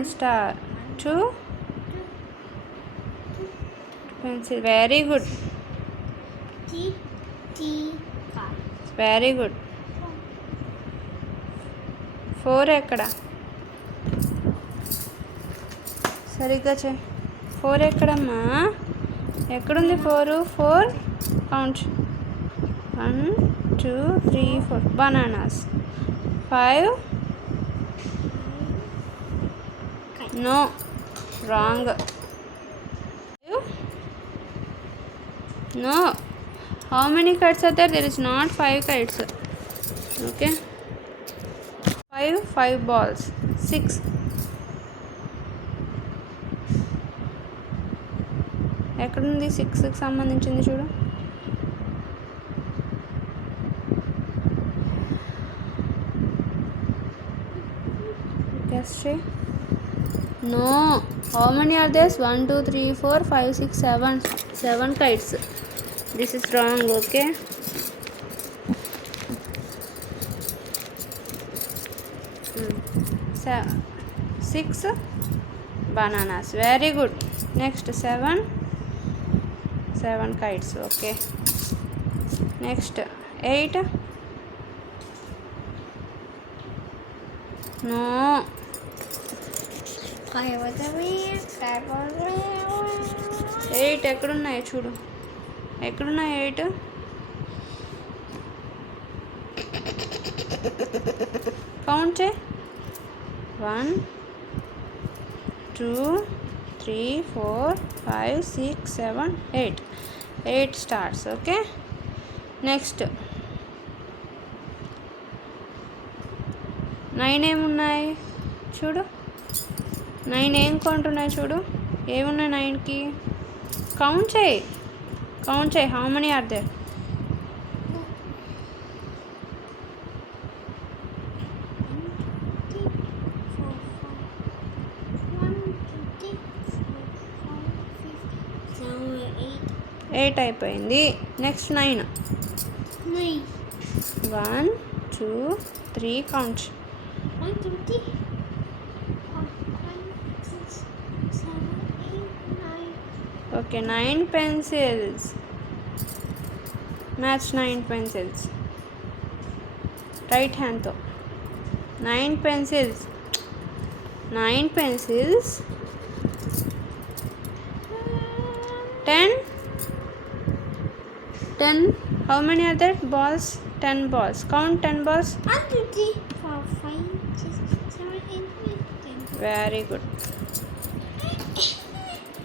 one star, two pencil, very good, very good. Four ఎక్కడ సరిగ్గా చే ఫోర్ ఎక్కడమ్మా ఎక్కడుంది ఫోర్ కౌంట్ 1 2 3 4 bananas 5 no wrong no how many kites are there is not 5 kites okay 5 balls 6 ఎక్కడుంది 6కి సంబంధించింది చూడు guess say no how many are there 1 2 3 4 5 6 7 kites this is wrong okay 6 bananas very good next 7 kites okay next 8 no 8 ఎక్కడున్నాయి చూడు ఎక్కడున్నాయి 8 కౌంట్ చే 1 2 3 4 5 6 7 8 stars okay next 9 ఏమున్నాయి చూడు 9 ఏం కౌంట్ ఉన్నాయి చూడు ఏమున్నాయి 9కి కౌంట్ చేయి how many are there eight అయిపోయింది next 9 1 2 3 count okay 9 pencils match 9 pencils right hand to 9 pencils 10 how many are there balls 10 balls count 10 balls 1 2 3 4 5 6 7 8 9 10 very good